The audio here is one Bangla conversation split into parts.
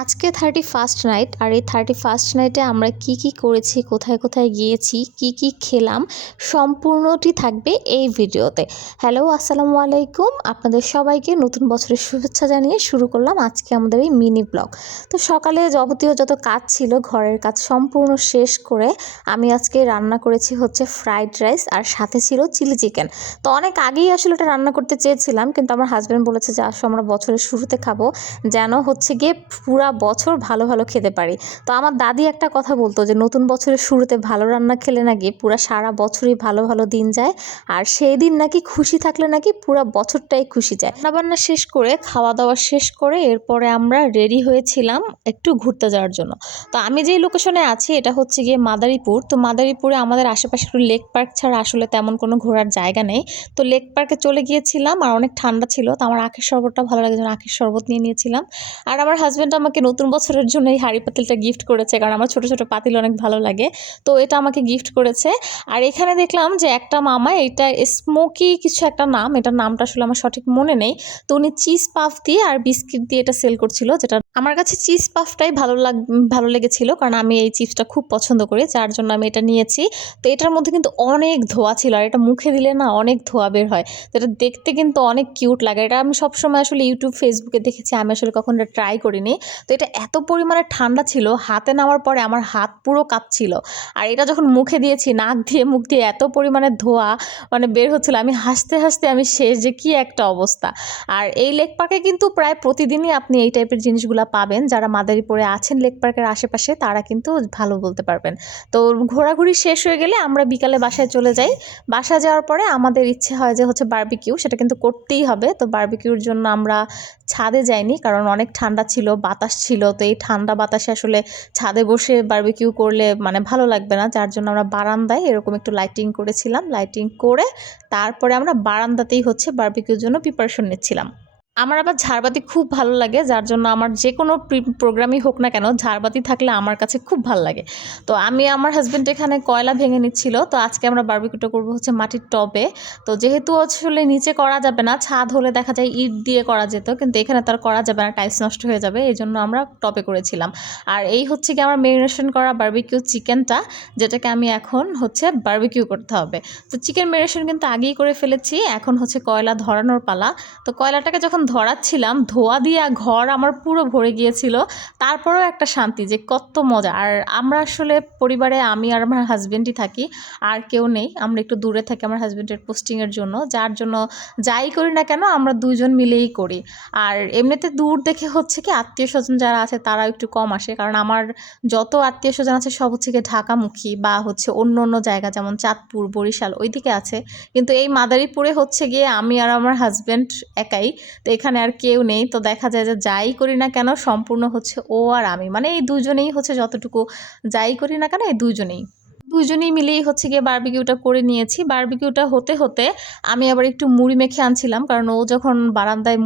আজকে 31st নাইট আর এই 31st নাইটে আমরা কি করেছি, কোথায় কোথায় গিয়েছি, কি খেলাম সম্পূর্ণটি থাকবে এই ভিডিওতে। হ্যালো, আসসালামু আলাইকুম, আপনাদের সবাইকে নতুন বছরের শুভেচ্ছা জানিয়ে শুরু করলাম আজকে আমাদের এই মিনি ব্লগ। তো সকালে যাবতীয় যত কাজ ছিল, ঘরের কাজ সম্পূর্ণ শেষ করে আমি আজকে রান্না করেছি হচ্ছে ফ্রাইড রাইস, আর সাথে ছিল চিলি চিকেন। তো অনেক আগেই আসলে এটা রান্না করতে চেয়েছিলাম, কিন্তু আমার হাজব্যান্ড বলেছে যে আসো আমরা বছরের শুরুতে খাবো, যেন হচ্ছে গিয়ে পুরা বছর ভালো ভালো খেতে পারি। তো আমার দাদি একটা কথা বলতো যে নতুন বছরের শুরুতে ভালো রান্না খেলে নাকি পুরা সারা বছরই ভালো ভালো দিন যায়, আর সেই দিন নাকি খুশি থাকলে নাকি পুরা বছরটাই খুশি যায়। রান্নাবান্না শেষ করে, খাওয়া দাওয়া শেষ করে এরপরে আমরা রেডি হয়েছিলাম একটু ঘুরতে যাওয়ার জন্য। তো আমি যেই লোকেশনে আছি এটা হচ্ছে গিয়ে মাদারীপুর। তো মাদারীপুরে আমাদের আশেপাশে একটু লেক পার্ক ছাড়া আসলে তেমন কোনো ঘোরার জায়গা নেই। তো লেক পার্কে চলে গিয়েছিলাম, আর অনেক ঠান্ডা ছিল, তো আমার আখের শরবতটা ভালো লাগে, যেন আখের শরবত নিয়ে নিয়েছিলাম। আর আমার হাজব্যান্ড আমাকে নতুন বছরের জন্য এই হাঁড়ি পাতিলটা গিফট করেছে, কারণ আমার ছোট ছোট পাতিল অনেক ভালো লাগে, তো এটা আমাকে গিফট করেছে। আর এখানে দেখলাম যে একটা মামা, এটা স্মোকি কিছু একটা নাম, এটার নামটা আসলে আমার সঠিক মনে নেই, তো উনি চিজ পাফ দিয়ে আর বিস্কিট দিয়ে এটা সেল করছিল, যেটা আমার কাছে চিজ পাফটাই ভালো লেগেছিল, কারণ আমি এই চিপসটা খুব পছন্দ করি, যার জন্য আমি এটা নিয়েছি। তো এটার মধ্যে কিন্তু অনেক ধোয়া ছিল, আর এটা মুখে দিলে না অনেক ধোয়া বের হয়, তো এটা দেখতে কিন্তু অনেক কিউট লাগে। এটা আমি সবসময় আসলে ইউটিউব ফেসবুকে দেখেছি, আমি আসলে কখনো এটা ট্রাই করিনি। তো এটা এত পরিমাণে ঠান্ডা ছিল, হাতে নেওয়ার পরে আমার হাত পুরো কাঁপছিল, আর এটা যখন মুখে দিয়েছি, নাক দিয়ে মুখ দিয়ে এত পরিমাণে ধোয়া বের হচ্ছিল, আমি হাসতে হাসতে আমি শেষ, যে কি একটা অবস্থা। আর এই লেক পার্কে কিন্তু প্রায় প্রতিদিনই আপনি এই টাইপের জিনিসগুলো পাবেন। যারা মাদারীপুরে আছেন লেক পার্কের আশেপাশে, তারা কিন্তু ভালো বলতে পারবেন। তো ঘোরাঘুরি শেষ হয়ে গেলে আমরা বিকালে বাসায় চলে যাই। বাসায় যাওয়ার পরে আমাদের ইচ্ছে হয় যে হচ্ছে বারবিকিউ, সেটা কিন্তু করতেই হবে। তো বারবিকিউর জন্য আমরা ছাদে যাইনি, কারণ অনেক ঠান্ডা ছিল, বাতাস ছিল, তো এই ঠান্ডা বাতাসে আসলে ছাদে বসে বারবিকিউ করলে ভালো লাগবে না, যার জন্য আমরা বারান্দায় এরকম একটু লাইটিং করেছিলাম। লাইটিং করে তারপরে আমরা বারান্দাতেই হচ্ছে বারবিকিউর জন্য প্রিপারেশন নিচ্ছিলাম। আমার আবার ঝাড়বাতি খুব ভালো লাগে, যার জন্য আমার যে কোনো প্রোগ্রামই হোক না কেন, ঝাড়বাতি থাকলে আমার কাছে খুব ভালো লাগে। তো আমি, আমার হাজব্যান্ড এখানে কয়লা ভেঙে নিচ্ছিল। তো আজকে আমরা বারবিকিউটা করবো হচ্ছে মাটির টবে। তো যেহেতু আসলে নিচে করা যাবে না, ছাদ হলে দেখা যায় ইট দিয়ে করা যেত, কিন্তু এখানে তার করা যাবে না, টাইলস নষ্ট হয়ে যাবে, এই জন্য আমরা টবে করেছিলাম। আর এই হচ্ছে কি আমার ম্যারিনেশন করা বারবিকিউ চিকেনটা, যেটাকে আমি এখন হচ্ছে বারবিকিউ করতে হবে। তো চিকেন ম্যারিনেশন কিন্তু আগেই করে ফেলেছি, এখন হচ্ছে কয়লা ধরানোর পালা। তো কয়লাটাকে যখন ধরাচ্ছিলাম, ধোয়া দিয়ে ঘর আমার পুরো ভরে গিয়েছিল, তারপরেও একটা শান্তি, যে কত মজা। আর আমরা আসলে পরিবারে আমি আর আমার হাজব্যান্ডই থাকি, আর কেউ নেই, আমরা একটু দূরে থাকি আমার হাজব্যান্ডের পোস্টিংয়ের জন্য, যার জন্য যাই করি না কেন আমরা দুইজন মিলেই করি। আর এমনিতে দূর দেখে হচ্ছে কি আত্মীয় স্বজন যারা আছে তারা একটু কম আসে, কারণ আমার যত আত্মীয় স্বজন আছে সব হচ্ছে কি ঢাকামুখী, বা হচ্ছে অন্য অন্য জায়গা, যেমন চাঁদপুর, বরিশাল ওইদিকে আছে। কিন্তু এই মাদারীপুরে হচ্ছে গিয়ে আমি আর আমার হাজব্যান্ড একাই, তো এখানে আর কেউ নেই। তো দেখা যায় যে যাই করি না কেন সম্পূর্ণ হচ্ছে ও আর আমি, এই দুজনেই হচ্ছে, যতটুকু যাই করি না কেন এই দুইজনেই মিলেই হচ্ছে গিয়ে বারবিকিউটা করে নিয়েছি। বারবিকিউটা হতে হতে আমি আবার একটু মুড়ি মেখে আনছিলাম, কারণ ও যখন বারান্দায়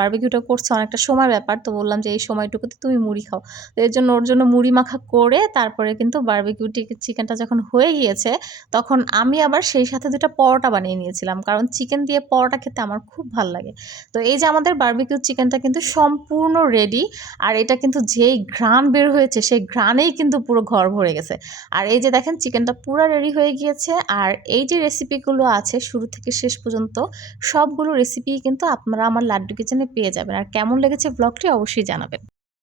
বারবিকিউটা করছে অনেকটা সময় ব্যাপার, তো বললাম যে এই সময়টুকুতে তুমি মুড়ি খাও। তো এর জন্য ওর জন্য মুড়ি মাখা করে তারপরে কিন্তু বারবিকিউ চিকেনটা যখন হয়ে গিয়েছে, তখন আমি আবার সেই সাথে দুটো পরোটা বানিয়ে নিয়েছিলাম, কারণ চিকেন দিয়ে পরোটা খেতে আমার খুব ভালো লাগে। তো এই যে আমাদের বারবিকিউ চিকেনটা কিন্তু সম্পূর্ণ রেডি, আর এটা কিন্তু যেই ঘ্রাণ বের হয়েছে সেই ঘ্রাণেই কিন্তু পুরো ঘর ভরে গেছে। আর এই যে দেখেন চিকেনটা পুরো রেডি হয়ে গিয়েছে। আর এই যে রেসিপিগুলো আছে শুরু থেকে শেষ পর্যন্ত সবগুলো রেসিপি কিন্তু আপনারা আমার লাড্ডু কিচেনে পেয়ে যাবেন। আর কেমন লেগেছে ব্লগটি অবশ্যই জানাবেন।